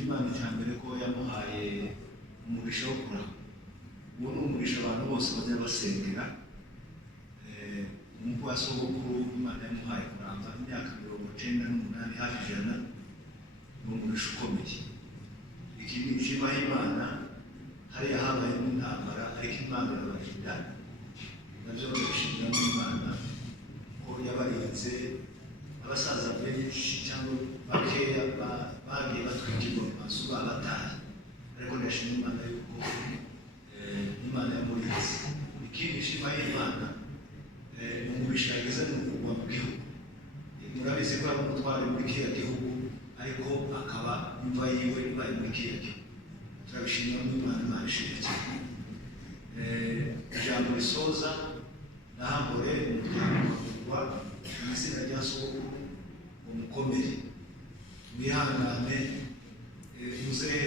Imana cyambere ko yamuhaye umugisha wo kurama. Uwo ni umugisha abantu bose bajya basengera. Umupasi w'ubukuru Imana yamuhaye kuramba imyaka 98 hafi 100. Ni umugisha ukomeye. Ikindi nshima Imana hariya habaye n'intambara ariko Imana yabarinda. Nabyo bishimira Imana ko yabarinze abasaza benshi cyangwa bakeya bagiye batwikirwa mu mazu babataye, ariko ndashima Imana yuko Imana yamurinze. Ikindi nshima Imana umubisha yageze no kugwa mu gihugu. Murabizi ko ari umutware muri kiriya gihugu ariko akaba imva yiwe ibaye muri kiriya gihugu. Turabishimira Imana, Imana ishimwe cyane. Ijambo risoza nahambure umuryango wa izina rya sogokuru umukomere wihangane. Muzehe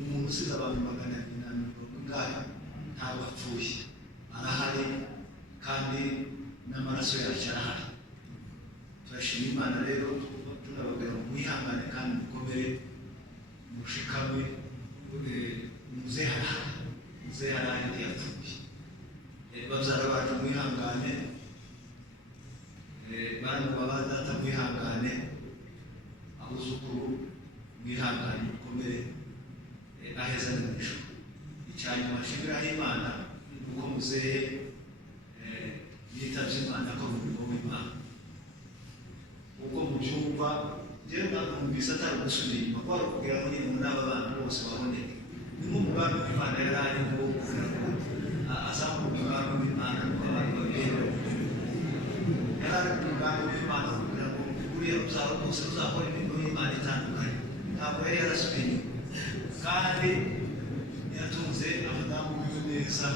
umuntu usize abantu 400 ntabwo apfuye, arahari kandi n'amaraso yacu arahari. Turashima Imana rero tunababwira ngo mwihangane kandi mukomere mushikame. Muzehe arahari ntiyapfuye. Babyara bacu mwihangane, bana babadata mwihangane, abuzukuru mwihangane mukomere, aheza ni mwisho. Icyanyuma nshimiraho Imana kuko muzehe yitavye Imana ko mu murimo w'Imana. Uko mubyumva njyewe namwumvise atari gusubira inyuma kwari kugira ngo nyine muri aba bantu bose baboneke. Ni nk'umugambi w'Imana yari ari ngo kugira ngo azamuke umugambi w'Imana n'abantu babera. Yari ari umugambi w'Imana kugira ngo buriya ruzaba rwose ruzakora imirimo y'Imana itandukanye. Ntabwo yari yarasubiye inyuma kandi yatunze abadamu biwe neza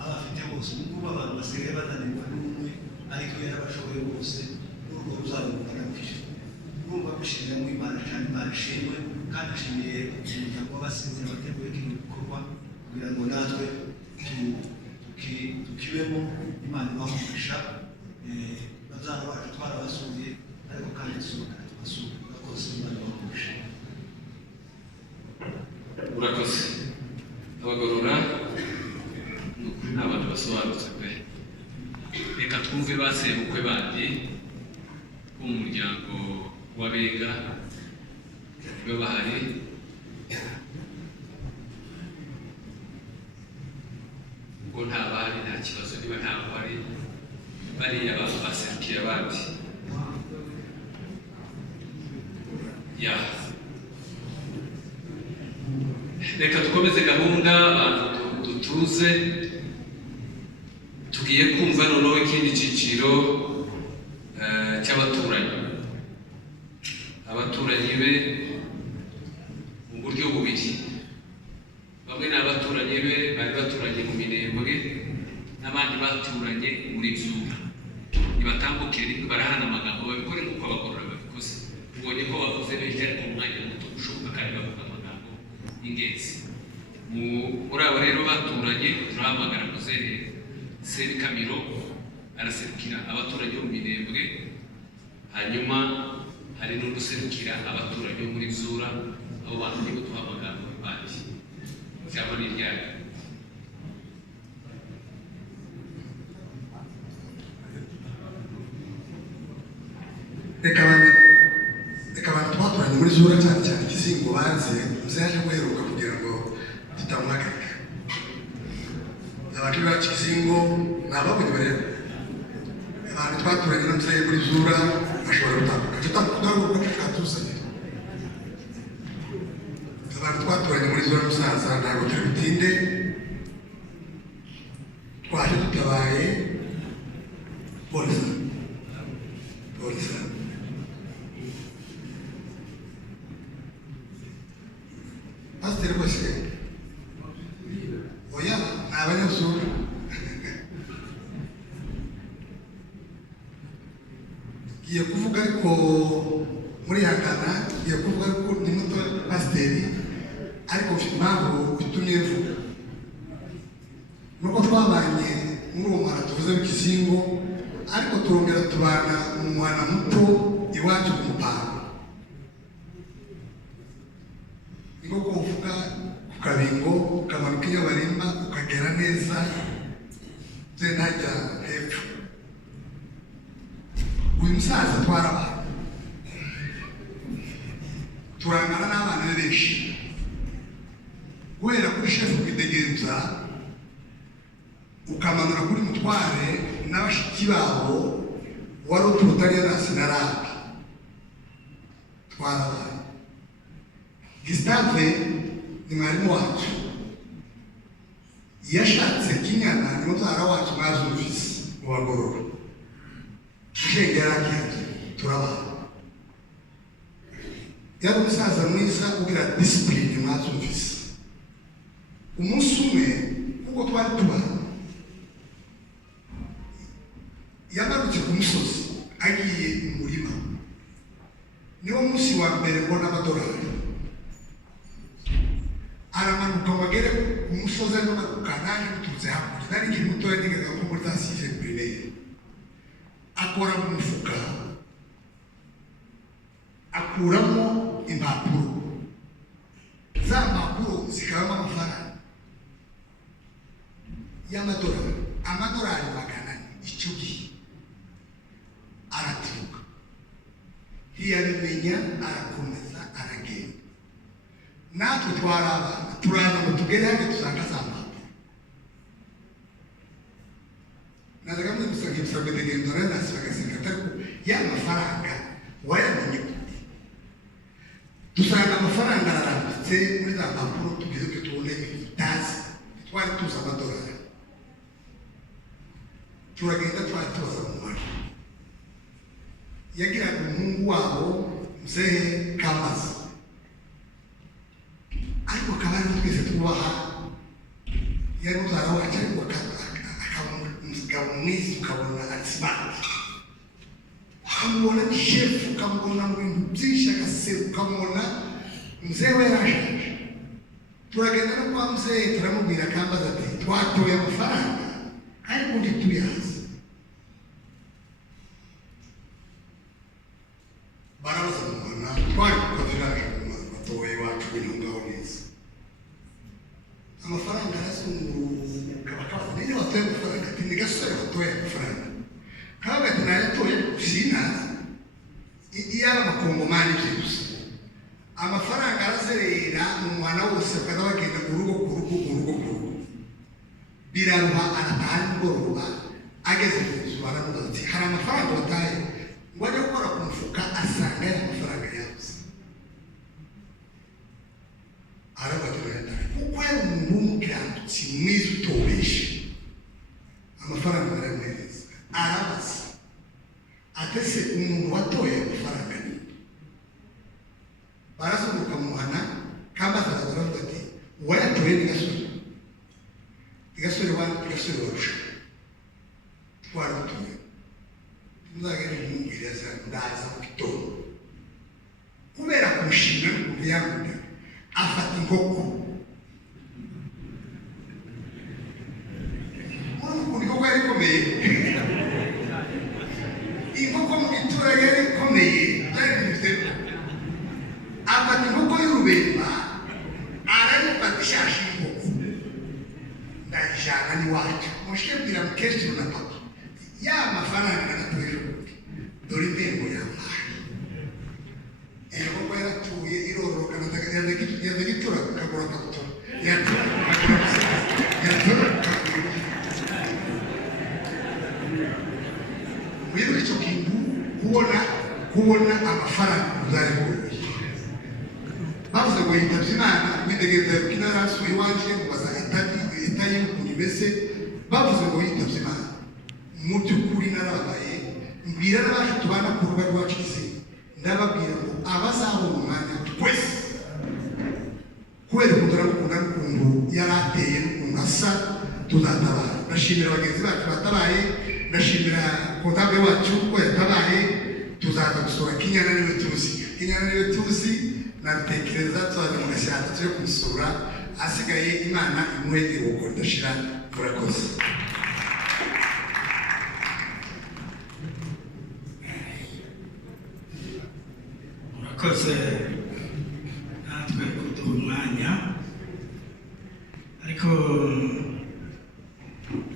abafite bose. Ubu ngubu abantu basigaye bananirwa n'umwe ariko yarabashoboye bose n'urwo ruzaba rugaragije. Urumva gushimira mu Imana cyane, Imana ishimwe kandi ashimiye umuryango w'abasinzira bateguye kino gikorwa kugira ngo natwe tukibemo. Imana ibamugisha. Babyara bacu twarabasuye ariko kandi tubasura rwose. Imana ibamugisha. Urakoze. Abagorora ni ukuri ni abantu basobanutse pe. Reka twumve basebukwe bandi bo mu muryango w'Abega niba bahari. Ubwo ntabahari nta kibazo, niba ntabahari bariya baserukiye abandi. Reka dukomeze gahunda, abantu dutuze. Tugiye kumva noneho ikindi cyiciro cy'abaturanyi. Abaturanyi be mu buryo bubiri. Bamwe ni abaturanyi be bari baturanye mu Minembwe n'abandi baturanye muri Byumba. Nibatambukire rimwe barahana amagambo babikore nk'uko abagorora babikoze. Ubonye ko bavuze benshi ariko mu mwanya muto ushoboka kandi bavuga amagambo y'ingenzi. Muri abo rero baturanye turahamagara muzehe Serikamiro araserukira abaturage bo mu Minembwe, hanyuma hari n'userukira abaturage bo muri Byura. Abo bantu nibo tuhamagara bandi. cyangwa n'iryari. reka abantu twakoranye muri zura cyane cyane Kizingo banze muzaje guheruka kugira ngo tutamuhagarika. Abantu ba Kizingo nababonye bareba abantu twakoranye na muzaye muri zura ashobora gutambuka tukatuzanye. Abantu twakoranye muri zura musaza ntabwo turi butinde, twaje tutabaye polisi Pastor bose oya abanyazuru giye kuvuga ariko muri hagana giye kuvuga ko ni muto pasiteri ariko impamvu itumye vuga nuko twabanye muri uwo mwanya tuvuze w'ikizingo ariko turongera tubana mu mwana muto iwacu ku mupanga. Niko kuvuga ku Kabingo ukamanuka iyo barimba ukagera neza ze ntajya hepfo. Uyu musaza twarabana turangana n'abana benshi guhera kuri shefu kwitegereza ukamanura kuri mutware n'abashiki babo wari uturutariye na sinarabi twarabana. Gustave ni mwarimu wacu yashatse Kinyana ni mubyara wacu mwazumvise mu bagorora ishenge yarakiye turabana. Yari umusaza mwiza ugira discipline mwazumvise. Umunsi umwe kuko twari tubana yagarutse ku musozi agiye mu murima. Niwo munsi wa mbere mbona amadolari aramanuka ngo agere ku musozi amanuka naje guturutse hakurya nari nkiri mutoya nigaga nko muri za sixième primaire. Akora mu mufuka akuramo impapuro, za mpapuro zikabamo amafaranga y'amadolari, amadolari 100 icyo gihe. Araturuka ntiyabimenya arakomeza aragenda. Natwe twarabana turaza ngo tugere hano tuzanga za mpapuro. Nazaga muri musanga ibisabwe ndegenzura nasibagasinga ariko ya mafaranga wayamenye gute? Dusanga amafaranga ararambitse muri za mpapuro tugeze ko tubone itazi twari tuzi amadolari. Turagenda twari tubaza mu mwana yagiraga umuhungu wabo Mzee Kamazi ariko kabari twese tubaha yari muzara wacu ariko akaba mwiza ukabona atismart ukamubona ni shefu ukamubona mu bintu byinshi agaseru ukamubona mzee we yarashaje. Turagenda no kwa mzee turamubwira Kamazi ati twatoye amafaranga ariko ndi tuyazi. Barabaza umwana twari kukaviraje mu batoye iwacu binungaho neza. Amafaranga arasumuruka bakabaza niyo watoye amafaranga ati ni gasore watoye amafaranga. Kabaga ati nayatoye sinazi iyaba amakongomani byose. Amafaranga arazerera mu mwana wose bakada bagenda urugo ku rugo. Biraruha arataha nimugoroba ageze ku nzu baramubaza ati hari amafaranga wataye ngo ajya gukora ku mufuka asanga ya mafaranga yabuze. Arabaturenda kuko yari umuntu w'umukiranutsi mwiza utobesha amafaranga baramwereza. Arabaza atese umuntu watoye amafaranga ni barazunguka mu muhana Kamazi aravuga ati wayatoye ni gasore. Gasore warusha twaramutuye muzagere mumubwira ndaza mu gitondo kubera kumushinga n'ukuntu yakunda afata inkoko ukuntu inkoko yari ikomeye inkoko mu giturage yari ikomeye yari bimeze afata inkoko y'urubemba arayifata ishashe inkoko ajana n'iwacu mushike bwira mukecuru na papa ya mafaranga natuwejo dore impembo yampaye koko yaratuye irororoka yaza gitura kagura kabutura yatura wibuke icyo kintu kubona amafaranga uzaribura bavuze ngo yitabye Imana widegereza rukina rasuye iwanje mubaza etaye ukuntu imeze bavuze ngo yitabye Imana mu by'ukuri narababaye mbwira n'abaje tubana ku rubuga rwacu ndababwira ngo abazabona umwanya twese kubera ukuntu turamukunda n'ukuntu yari ateye n'ukuntu asa tuzatabara. Ndashimira bagenzi bacu batabaye, ndashimira kontabwe wacu ko yatabaye. Tuzaza gusura Kinyana niwe tuzi nabitekereza tuzaza mu gashyamba tujye kumusura asigaye Imana imuhe iruhuko ridashira. Murakoze. Murakoze natwe kuduha umwanya ariko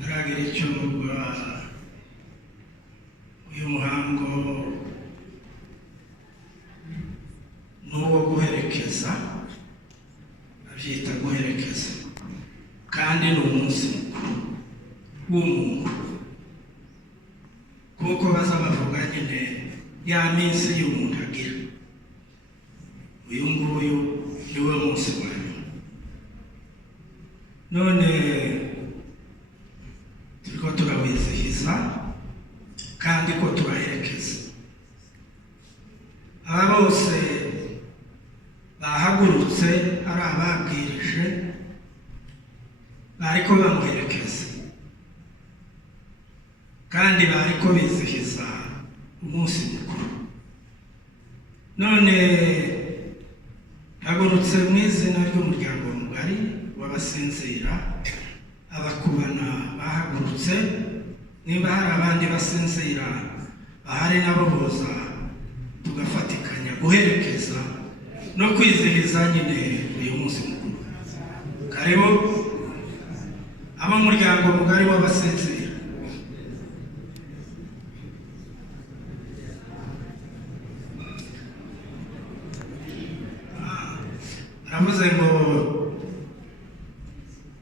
haragira icyo mvuga. Uyu muhango n'uwo guherekeza, abyita guherekeza, kandi ni umunsi mukuru w'umuntu kuko baza bavuga nyine ya minsi y'umuntu agira. Uyu nguyu niwe munsi wa nyuma. None turiko turawizihiza kandi ko turaherekeza. Aba bose bahagurutse ari ababwirije bariko bamuherekeza kandi bariko bizihiza umunsi mukuru. None hagurutse mu izina ry'umuryango mugari w'abasinzira, abakubana bahagurutse. Nimba hari abandi basinzira bahari nabo boza tugafatikanya guherekeza no kwizihiza nyine uyu munsi mukuru. Karibu ab'umuryango mugari w'abasinzira. Aravuze ngo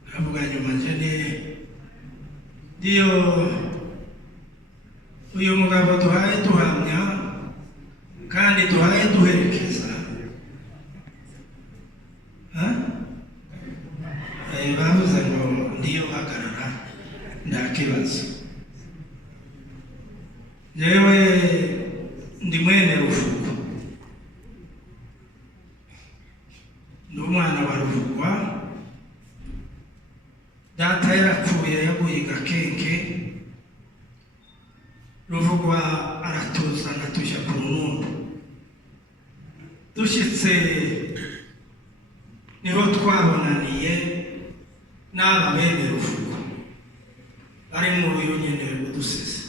aravuga nyuma njye ndiyo uyu mugabo duhaye duhamya kandi duhaye duherekeza. Bavuze ngo ndiyo hagarara nta kibazo. Jewe ndi mwene Ruvugwa, ndi umwana wa Ruvugwa. Data yarapfuye yaguye Gakenke, Ruvugwa aratuzana tujya ku Runundu. Dushyitse niho twabonaniye n'aba bene Ruvugwa bari mu uyu nyine udusize.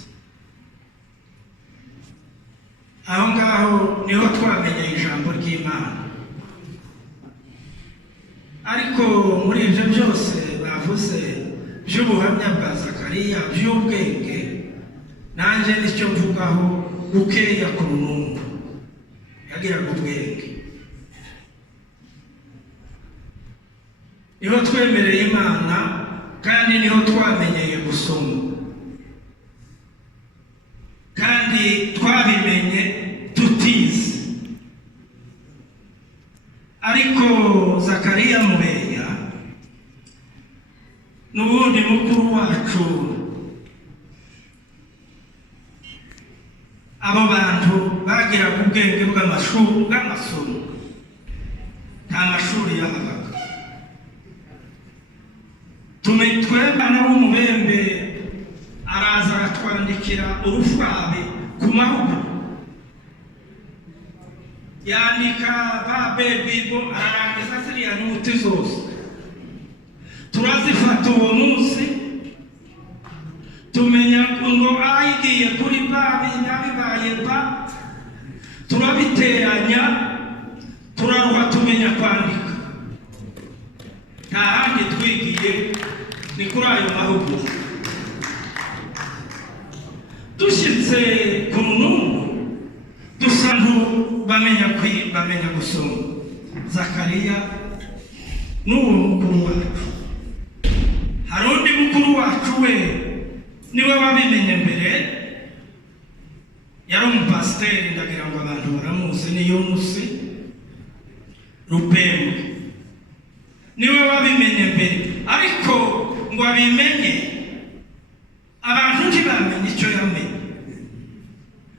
Aho ngaho niho twamenye ijambo ry'Imana. Ariko muri ibyo byose bavuze by'ubuhamya bwa Zakariya by'ubwenge, nanjye nicyo mvugaho bukeya ku Runundu. Yagiraga ubwenge. Niho twemereye Imana kandi niho twamenyeye gusoma, kandi twabimenye tutize. Ariko Zakariya Mubeya n'ubundi mukuru wacu, abo bantu bagiraga ubwenge bw'amasomo, nta mashuri yahabaga. Twebana b'Umubembe araza aratwandikira urufwabe ku mahugu, yandika ba bebibo ararangiza ziriya nyuguti zose. Turazifata uwo munsi tumenya ngo ayigiye kuri ba bibaye ba, turabiteranya turaruha tumenya kwandika. Nta handi twigiye ni kuri ayo mahugurwa dushyitse ku Runungu dusanga bamenya gusoma. Zakariya n'uwo mukuru wacu, hari undi mukuru wacu we niwe wabimenye mbere, yari umupasiteri, ndagira ngo abantu baramuzi, ni Yonusi Rupembe, niwe wabimenye mbere, ariko ngo abimenye abantu ntibamenye icyo yamenye.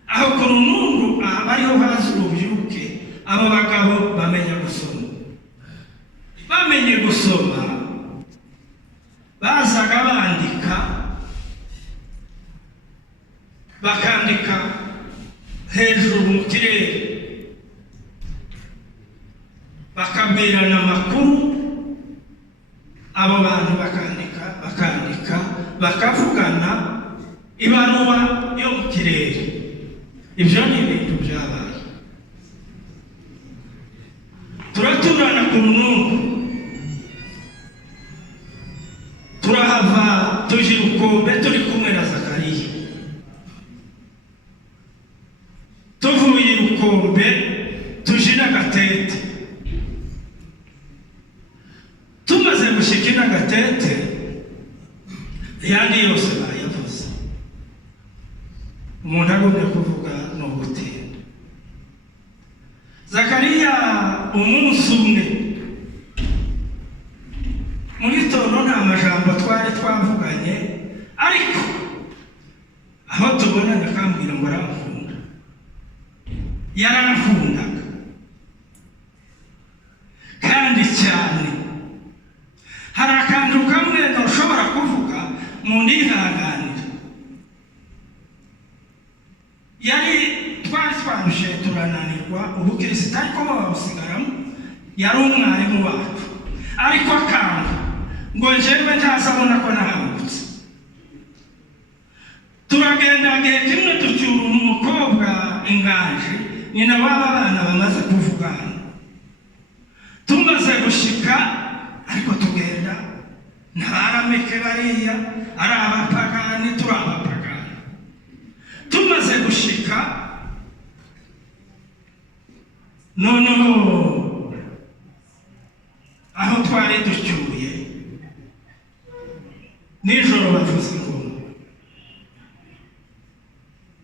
Aho ku Runungu abariho hazi urubyuke, abo bagabo bamenye gusoma. Bamenye gusoma bazaga bakandika hejuru mu kirere, bakabwirana amakuru, abo bantu bakandika bakavugana ibaruwa yo mu kirere. Ibyo ni ibintu byabaye. Turaturana ku Runungu, turahava tuje Rukombe turi kumwe na Zakariya. Tuvuye Rukombe tuje n'Agatete. Tumaze gushika n'Agatete, yandi yose bayavuze. Umuntu agomba kuvuga no gutinda. Zakariya umunsi umwe mu gitondo nta majambo twari twavuganye, ariko aho tubona nakambwira ngo arankunda. Yarankundaga kandi cyane. Hari akantu kamwe ntushobora kuvuga mu ndihanganira. Yari twarushe turananirwa ubukirisitu ariko babusigaramo. Yari umwarimu wacu, ariko akanga ngo njyewe ntazabona ko nahangutse. Turagenda gihe kimwe ducyura umukobwa inganje, nyina w'aba bana bamaze kuvugana. Tumaze gushika, ariko tugenda ntabarameke bariya, ari abapagani turi abapagani. Tumaze gushika, noneho aho twari ducyuye nijoro bavuze ngo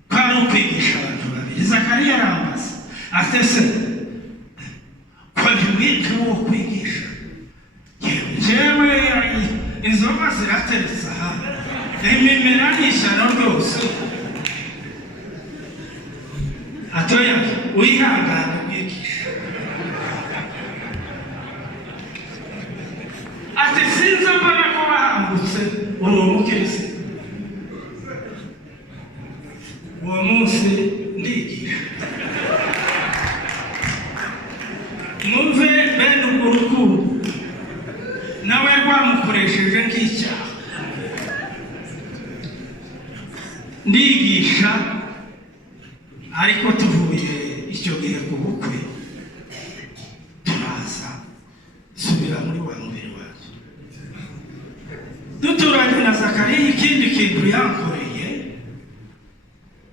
kwari ukwigisha abantu babiri. Zakariya arambaza ati ese ko ntiwite wo kwigisha? Jewe inzoga zirateretse aha, imimera n'ishyano rwose. Atoya wihangane mwigisha. Ati sinzi mbona ko wahangutse uri umukirisitu. Uwo munsi ndigisha. Mwumve bene urwo rukundo nawe rwamukoresheje nk'icyaha. Ndigisha, ariko tuvuye icyo gihe ku bukwe turaza subira muri wa mubiri wacu. Duturanye na Zakariya, ikindi kintu yankoreye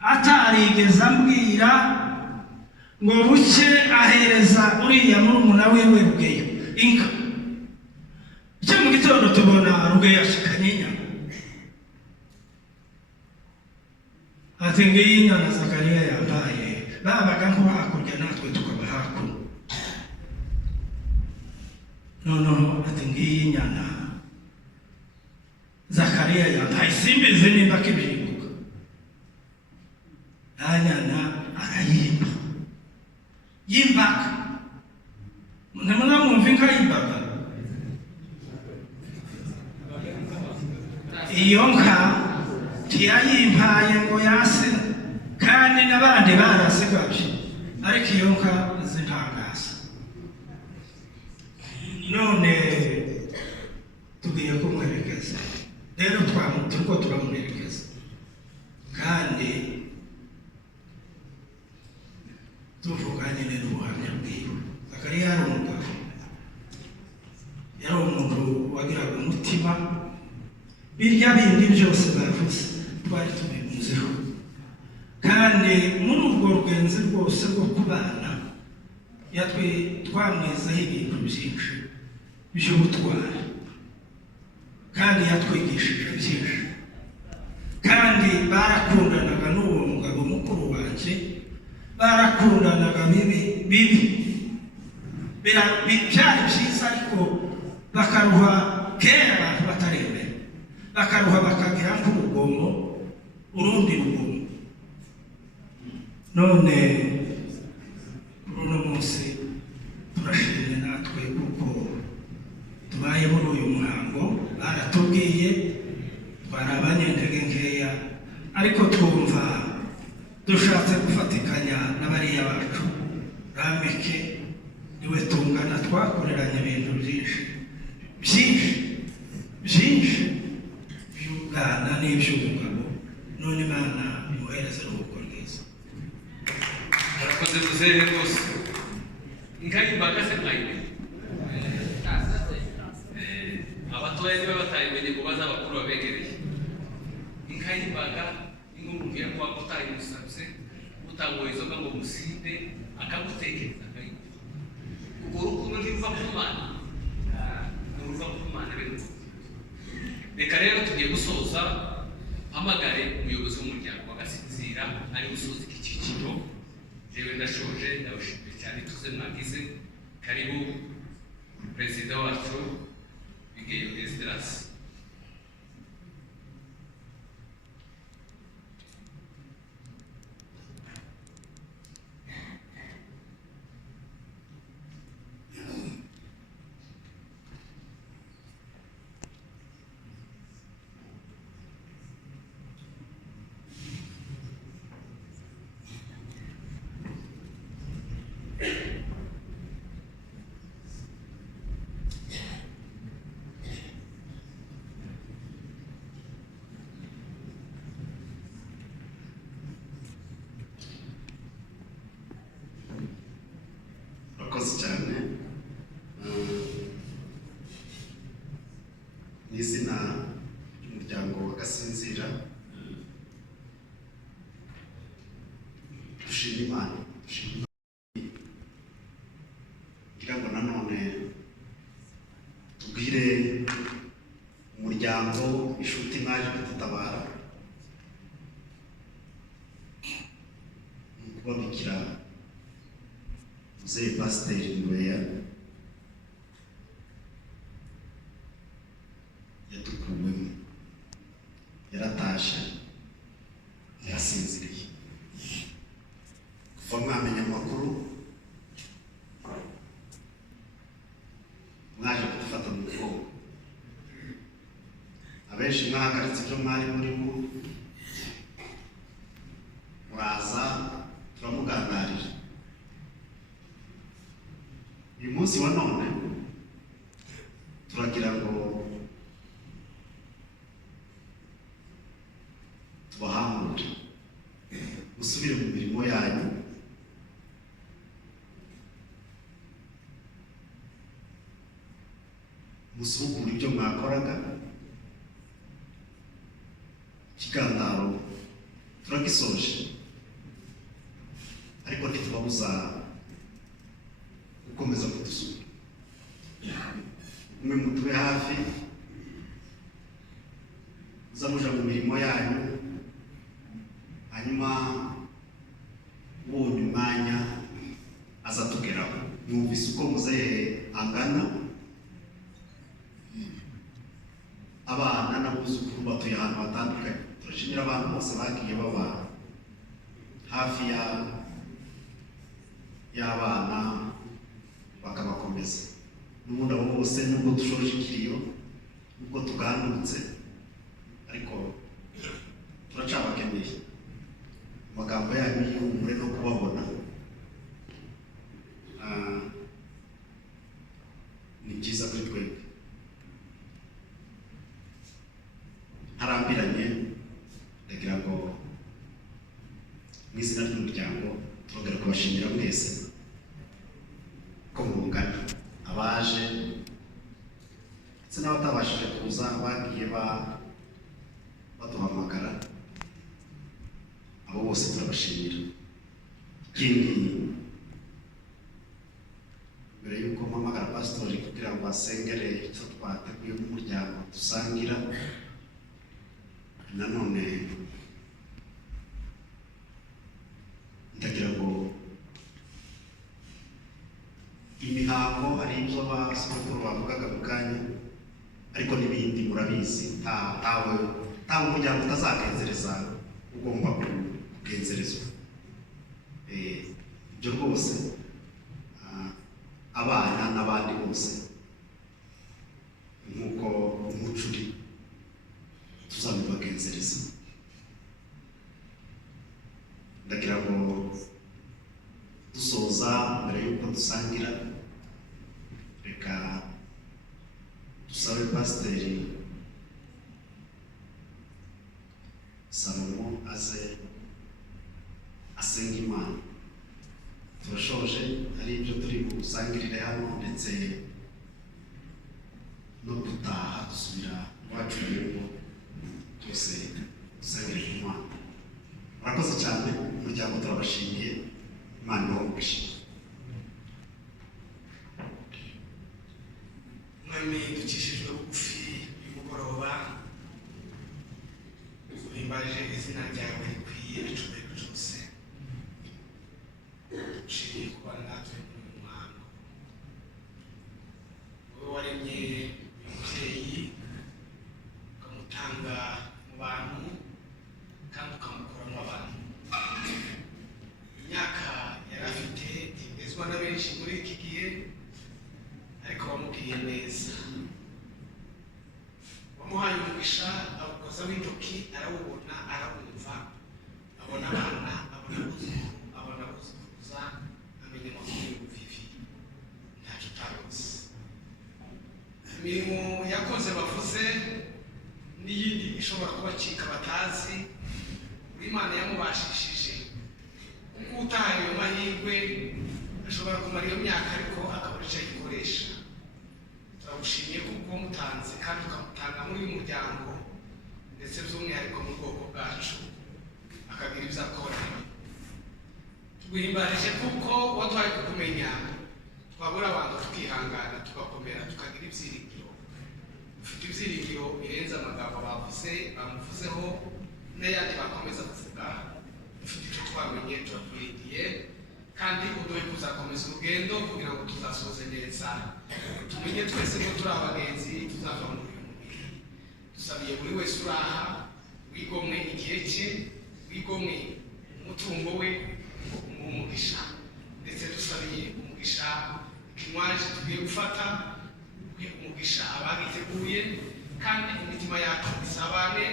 atarigeze ambwira ngo buke ahereza uriya murumuna wiwe Rugeyo inka. Icyo mu gitondo tubona Rugeyo ashikanye inyama. Ati ngiyi inyana Zakariya yambaye, babaga nko hakurya natwe tukaba hakuno. Noneho ati ngiyi inyana Zakariya yambaye, simbizi nimba kibyibuka. Anyana arayimba, yimbaga. Muna mwumva inka yimbaga? Iyo nka tiyayimpaye ngo yase, kandi n'abandi barasigabye, ariko iyo nka zintagaza. None tugiye kumwerekeza, rero turiko turamuherekeza, kandi tuvuganye n'ubuhamya bwiwe. Zakariya yari umugabo, yari umuntu wagiraga umutima birya bindi byose bavuze twari tubimuzeho, kandi muri urwo rugenzi rwose rwo kubana twamwizeho ibintu byinshi by'ubutwari, kandi yatwigishije byinshi, kandi barakundanaga n'uwo mugabo mukuru wanjye, barakundanaga bibi byari byiza, ariko bakaruha kera abantu bataremera, bakaruha bakagira nk'urugomo, urundi rugomo. None kuri uno munsi turashimye natwe kuko tubaye muri uyu muhango. Baratubwiye twari abanyentege nkeya, ariko twumva dushatse gufatikanya n'abariya bacu. Rameke niwe tungana, twakoreranye ibintu byinshi by'ubwana n'iby'ubugabo. None Imana imuhereze uruhuko rwiza. murakoze muzehe rwose. Inkayimbaga se mwayimenye? Abatoya niba batayimenye ngo baze abakuru babegereye. Inkayimbaga ni nk'umuntu yakuba utayimusabye, utangoye inzoga ngo musinde, akagutekereza akayiguha. Urwo rukundo ntiruva ku Mana, ruva ku Mana rero. Reka rero tugiye gusoza, mpamagare umuyobozi w'umuryango wa Gasinzira ari gusoza iki cyiciro. Jewe ndashoje, ndabashimiye cyane tuze mwagize. Karibu perezida wacu Bigeyo Esdras. Murakoze cyane. Ni izina ry'umuryango wa Gasinzira dushima Imana, kugira ngo nanone tubwire umuryango, inshuti mwaje kudutabara, ni ukubabikira Muzehe Pasiteri Ngweya yadukuwemo, yaratashe, yasinziriye. Kuva mwamenya amakuru mwaje kudufata mu mugongo, abenshi mwahagaritse ibyo mwari murimo, muraza turamugandarira. Uyu munsi wa none turagira ngo tubahangure, musubire mu mirimo yanyu, musubukure ibyo mwakoraga. Ikiganiro turagisoje, ariko ntitubabuza gukomeza kudusura. Mwe mutube hafi, muzamuja mu mirimo yanyu, hanyuma ubonye umwanya aza tugeraho. Mwumvise uko muzehe angana, abana n'abuzukuru batuye ahantu hatandukanye. Turashimira abantu bose bagiye baba hafi y'abana bakabakomeza. N'ubundi abo bose nubwo dushoje ikiriyo, nubwo tuganutse, ariko turacabakeneye. Amagambo yanyu y'ihumure no kubabona ni byiza kuri twebwe. Harambiranye, ndagira ngo mu izina ry'umuryango turongera kubashimira mwese ko mungana, abaje ndetse n'abatabashije kuza, bagiye baduhamagara, abo bose turabashimira. Ikindi, mbere y'uko mpamagara pasitori kugira ngo asengere icyo twateguye nk'umuryango dusangira, nanone ndagira ngo imihango hari ibyo abasokuru bavugaga mu kanya, ariko n'ibindi murabizi, ntawe umuryango utazagenzereza ugomba kugenzerezwa. Ibyo rwose abana n'abandi bose nk'uko umuco uri tuzabibagenzereza. Ndagira ngo dusoza mbere y'uko dusangira, reka dusabe pasiteri Salomo aze asenga Imana. Turashoje, hari ibyo turi gusangirire hano ndetse no gutaha dusubira iwacu mu rugo, twese dusangire Imana. Murakoze cyane, umuryango turabashimiye, Imana ibahe. Mwami, dukishijwe bugufi y'umugoroba, uhimbaje izina ryawe rikwiye icyubahiro cyose. Dushimiye kuba natwe muri uyu muhango. Wowe waremye umubyeyi ukamutanga mu bantu kandi ukamukuramo abantu. Imyaka yari afite igezwa na benshi muri iki gihe, ariko wamubwiye neza. Wamuhaye umugisha, awukozaho intoki, arawubona, arawumva, abona abana, abona abuzukuru, abona abuzukuruza, amenya amakuru y'ubuvivi. Ntacyo utakoze. Imirimo yakoze bavuze n'iyindi ishobora kubacika batazi, Imana yamubashishije. Kuko utahaye ayo mahirwe ashobora kumara iyo myaka ariko akabura icyo ayikoresha. Turagushimiye kuko wamutanze kandi ukamutanga muri uyu muryango, ndetse by'umwihariko mu bwoko bwacu, akagira ibyo akora. Tuguhimbarije kuko waduhaye kukumenya, twabura abantu tukihangana, tugakomera, tukagira ibyiringiro. Dufite ibyiringiro birenze amagambo bamuvuzeho n'ayandi bakomeza kuvuga. Dufite icyo twamenye, turakwiringiye, kandi uduhe kuzakomeza urugendo kugira ngo tuzasoze neza. Tumenye twese ko turi abagenzi, tuzava muri uyu mubiri. Dusabiye buri wese uraha, wigomwe igihe cye, wigomwe umutungo we, umugisha. Ndetse dusabiye umugisha ikinywaji tugiye gufata, umugisha abagiteguye, kandi imitima yacu isabane,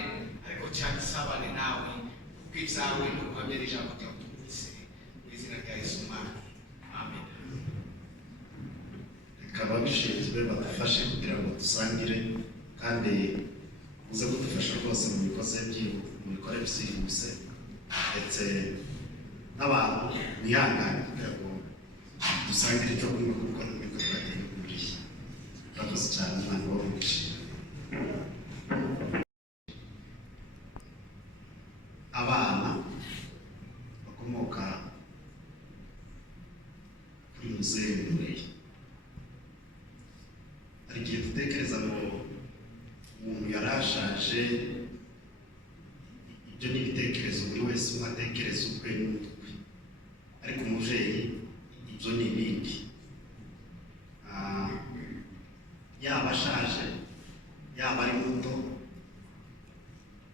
ariko cyane isabane nawe, kuko ibyawe ni uguhamya ijambo ryawe tubyise mu izina rya Yesu Umwami. Amen. Reka ababishinzwe badufashe kugira ngo dusangire, kandi uze kudufasha rwose mu bikorwa byihuse, ndetse n'abantu bihangane kugira ngo dusangire icyo kunywa kuko n'ibikorwa byateguriye. Murakoze cyane, Imana ibahe. Abana bakomoka kuri muzehe Ndoreye, hari igihe dutekereza ngo umuntu yarashaje. Ibyo ni ibitekerezo buri wese umwe atekereza ukwe n'utwe, ariko umubyeyi ibyo ni ibindi. Yaba ashaje yaba ari muto,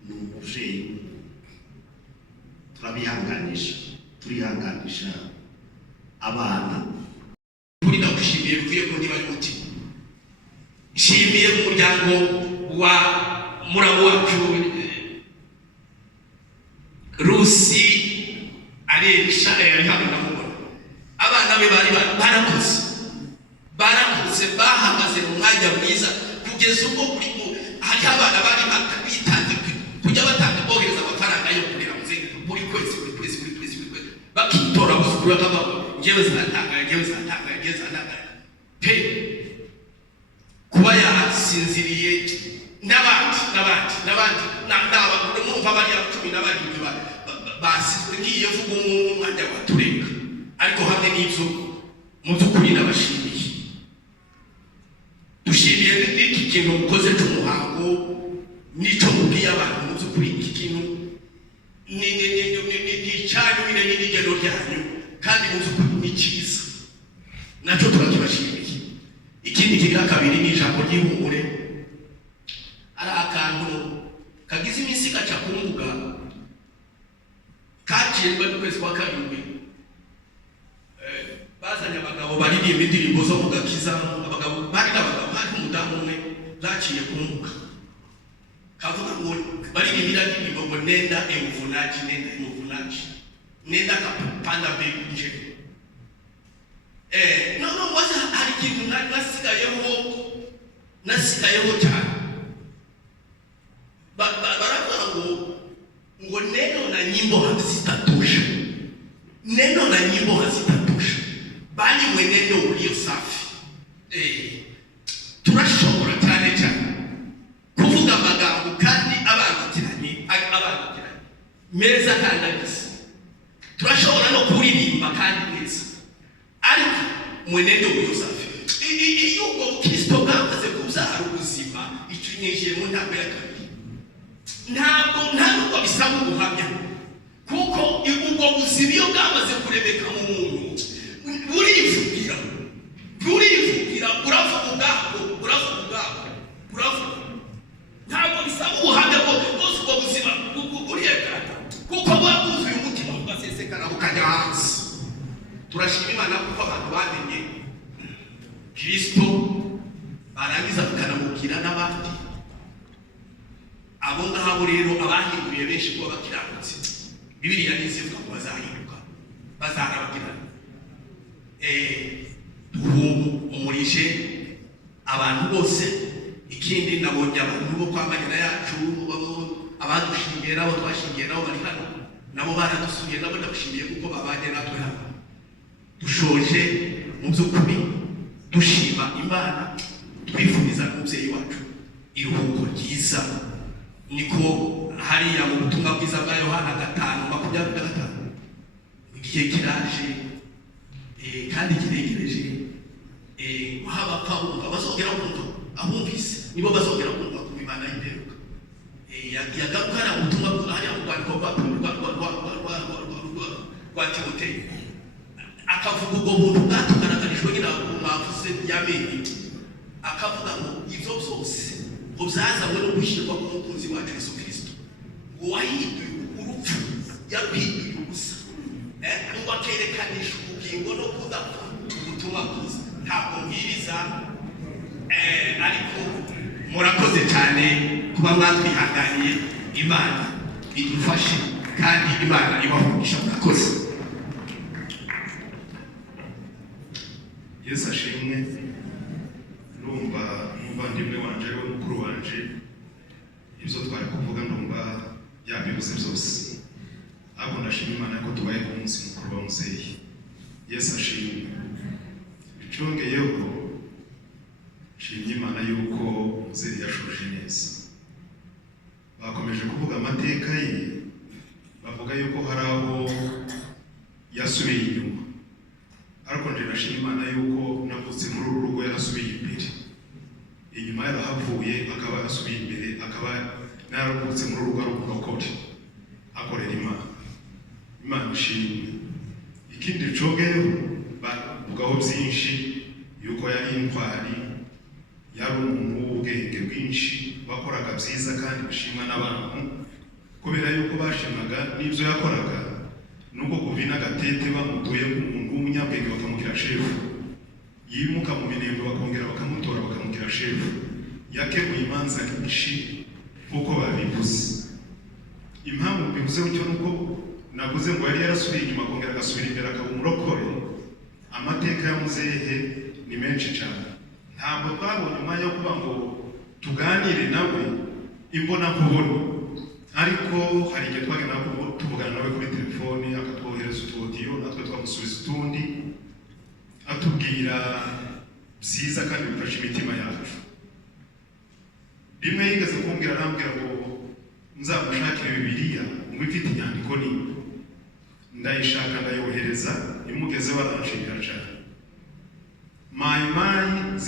ni umubyeyi. Turihanganisha abana. Kuri ndagushimiye bivuye ku ndiba y'umutima. Nshimiye umuryango wa muramu wacu Rusi Aresha hano namubona. Abana be bari barakoze bahagaze mu mwanya mwiza kugeza ubwo kuri hari abana bari bitanze kujya batanga bohereza amafaranga yo kurera muze buri kwezi bakitora gusukura kababo ngewe zatanga pe kuba yasi bagisinziriye n'abandi mwumva bariya 12 basizwe ngiye vuga umwanya waturenga ariko hamwe n'ibyo mu by'ukuri n'abashimiye dushimiye n'iki kintu mukoze cy'umuhango n'icyo mubwiye abantu mu by'ukuri iki kintu ni icyanyu nyine n'igeno ryanyu kandi mu by'ukuri ni cyiza nacyo turakibashimiye. Ikindi kigira kabiri ni ijambo ry'ihumure. Ari akantu kagize iminsi gaca ku mbuga kacirwa n'ukwezi kwa karindwi, bazanye abagabo baririmba indirimbo zo mu gakiza. Abagabo hari umudamu umwe zaciye ku mbuga kavuga ngo baririmbira indirimbo ngo nenda emuvunaji nenda kapanda benje. No waza hari ikintu nasigayeho cyane. Baravuga ngo neno na nyimbo hazitatosha, bali mwenendo ulio safi. Turashobora cyane kuvuga amagambo kandi abangitiranye meza kandi agisa. Turashobora no kuririmba kandi neza ariko mwenendo ulio safi. Iyo ubwo Kristo bwamaze kubyara ubuzima ikinyejeye mu ntabwo ya kabiri, ntabwo bisaba ubuhamya kuko ubwo buzima iyo bwamaze kurebeka mu muntu burivugira uravuga ntabwo bisaba ubuhamya bwose ubwo buzima buriyegana kuko buba bwuzuye umutima bugasesekara bukajya hasi. Turashima Imana kuko abantu bamenye Kristo barangiza bakanamubwira n'abandi. Abo ngabo rero abahinduye benshi kuba bakiranutse, Bibiliya n'izivuga ko bazahinduka bazarabagirana. Umurije abantu bose. Ikindi nabonye abantu bo kwamagana yacu abadushingiye nabo twashingiye nabo bari hano nabo baradusuye nabo ndabashimiye kuko babanye natwe hano. Dushoje mu by'ukuri dushima Imana, twifuriza umubyeyi wacu iruhuko ryiza. Niko hariya mu butumwa bwiza bwa Yohana 5:25 igihe kiraje kandi kiregereje, abapfa bumva bazongera kumva, abumvise nibo bazongera kumva ku Imana y'imperuka. Yagarukana ubutumwa hariya mu rwandiko rwa Timoteyo akavuga ubwo buntu bwatugaragarijwe nyina mu mavuze y'amenyo, akavuga ngo ibyo byose ngo byazanywe no gushyirwa k'umukunzi wacu Yesu Kristo, ngo wahinduye urupfu yaruhinduye ubusa, ngo akerekanisha ubugingo no kudapfa ubutumwa bwiza. Ntabwo mbwiriza ariko murakoze cyane kuba mwatwihanganiye. Imana idufashe kandi Imana ibahugisha. Murakoze. Yesu ashimwe. Numva umuvandimwe wanje ariwe mukuru wanje ibyo twari kuvuga ndumva yabibuze byose, ahubwo ndashima Imana ko tubaye ku munsi mukuru wa muzeyi. Yesu ashimwe. Bicungeyeho nshimye Imana yuko muzeyi yashoje neza. Bakomeje kuvuga amateka ye, bavuga yuko hari aho yasubiye inyuma, ariko nje ndashima Imana yuko navutse muri uru rugo yarasubiye imbere. Inyuma yarahavuye akaba yarasubiye imbere, akaba naravutse muri uru rugo rw'ukuri akorera Imana. Imana ishimwe. Ikindi cogeho bavugaho byinshi yuko yari intwari, yari umuntu w'ubwenge bwinshi, bakoraga byiza kandi bishimwa n'abantu kubera yuko bashimaga n'ibyo yakoraga. Nuko kuvina agatete bamutuye nk'umuntu w'umunyabwenge bakamugira shefu, yimuka mu minembwe bakongera bakamutora bakamugira shefu. Yakemuye imanza nyinshi kuko babivuze. Impamvu mbivuze utyo nuko navuze ngo yari yarasubiye inyuma akongera agasubira imbere akaba umurokore. Amateka ya muzehe ni menshi cyane, ntabwo twabonye umwanya wo kuba ngo tuganire nawe imbona nkubone, ariko hari igihe twagenda tuvugana nawe kuri telefoni akatwohereza utudiyo natwe twamusubiza utundi atubwira byiza kandi bifasha imitima yacu. rimwe yigeze kumbwira arambwira ngo nzamushakire Bibiliya ngo ifite inyandiko nini, ndayishaka ndayohereza, imugeze baranshimira cyane. Mayimayi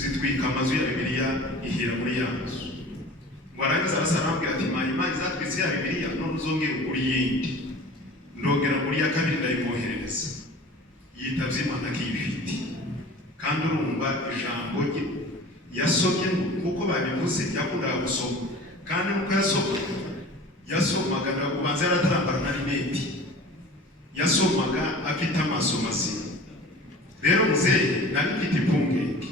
zitwika amazu ya Bibiliya ihira muri ya nzu. Ngo arangiza arambwira ati mayimayi zatwitse ya Bibiliya none uzongera kuri yindi, ndongera muri ya kabiri ndayimwoherereza, yitavye Imana kiyifite. Kandi urumva ijambo rye yasomye kuko babivuze yakundaga gusoma, kandi nuko yasomaga ndakubanza yaratarambara na rineti, yasomaga afite amaso mazima. Rero muzehe nari mfite impungenge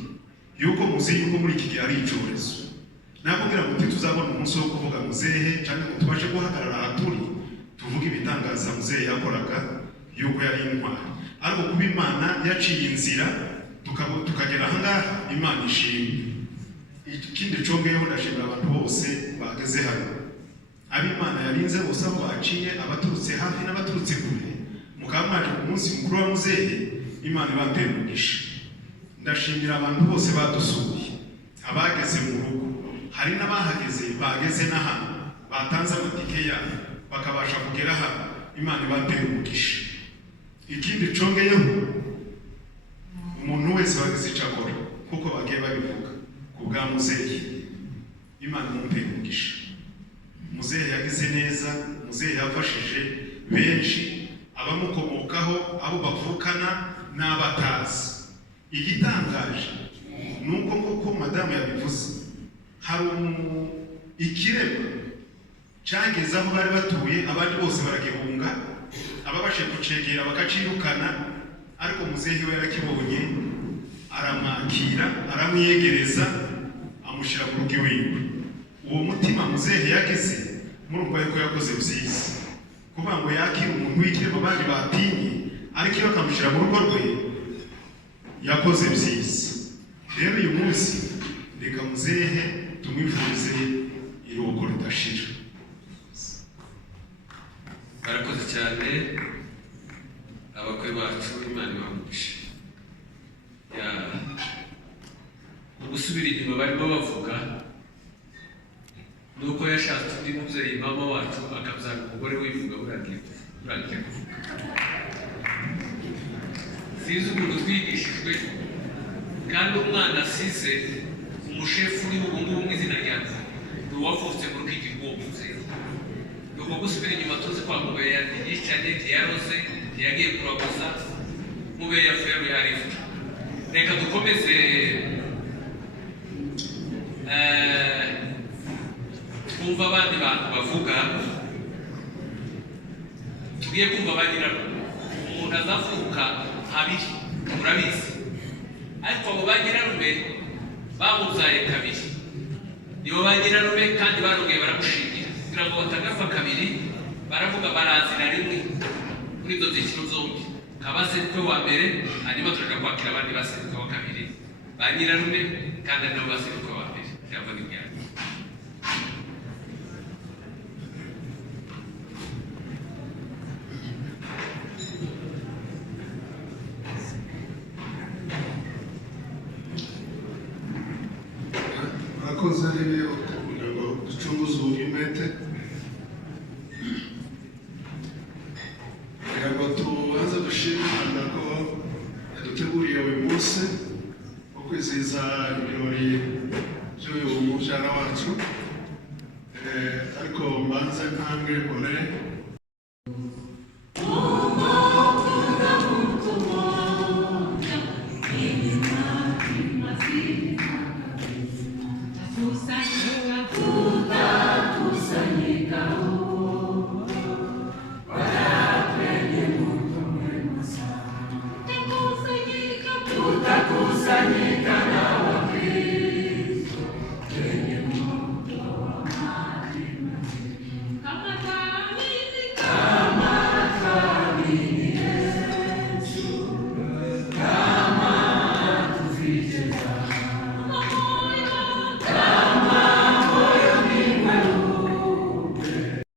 yuko muzi yuko muri iki gihe ari icyorezo. Nakubwira ngo tuzabona umunsi wo kuvuga muzehe cyangwa ngo tubashe guhagarara ahaturi tuvuge ibitangaza muzehe yakoraga yuko yari intwari, ariko kuba Imana yaciye inzira tukagera ahangaha, Imana ishimwe. Ikindi congeyeho ndashimira abantu bose bageze hano, ab'Imana yarinze bose aho baciye, abaturutse hafi n'abaturutse kure, mukaba mwaje ku munsi mukuru wa muzehe. Imana ibambere umugisha. Ndashimira abantu bose badusuye, abageze mu rugo, hari n'abahageze bageze n'ahantu batanze amatike yabo bakabasha kugera hano. Imana ibambere umugisha. Ikindi congeyeho, umuntu wese wagize icyo akora kuko bagiye babivuga ku bwa muzehe, Imana imubere umugisha. Muzehe yagize neza, muzehe yafashije benshi, abamukomokaho, abo bavukana n'abatazi. Igitangaje nuko koko madamu yabivuze, hari ikirego cyageze aho bari batuye, abandi bose baragihunga, ababashe kucegera bakacirukana, ariko muzehe we yarakibonye, aramwakira, aramwiyegereza, amushyira mu rugo iwiwe. Uwo mutima muzehe yagize, murumva yuko yakoze byiza, kuvuga ngo yakira umuntu w'ikirema abandi batinye, ariko iyo akamushyira mu rugo rwe yakoze byiza. Rero uyu munsi reka muzehe tumwifuze iruhuko ridashira. Barakoze cyane abakwe bacu, Imana ibamugishe. Gusubira inyuma barimo bavuga nuko yashatse undi mubyeyi mama wacu akabyara umugore wivuga burangiye kuvuga. Sinzi umuntu twigishijwe, kandi umwana asize umushefu uri ubu ngubu mu izina ryawe ni uwavutse mu rwigi rw'uwo mubyeyi. Nuko gusubira inyuma tuzi kwa Mubeya ntiyicanye, ntiyaroze, ntiyagiye kuraguza, Mubeya yapfuye yarifuza. Reka dukomeze twumva abandi bantu bavuga, tugiye kumva bagirarume. Umuntu azavuka habiri, murabizi, ariko abo bagirarume bamubyaye kabiri, nibo bagirarume kandi barongeye baramushingira kugira ngo batagapfa kabiri. Baravuga barazira rimwe kuri ibyo byiciro byombi, abasekwe wa mbere, hanyuma turaja kwakira abandi basekwe wa kabiri, ba nyirarume kandi ari nabo basekwe wa mbere. Ijambo ni ryanyu. Murakoze rero kugira ngo ducunguze ubumete, kugira ngo tubanze dushime Imana ko yaduteguriye uyu munsi wo kwizihiza ibirori by'uyu mubyara wacu. Ariko mbanze ntange mbone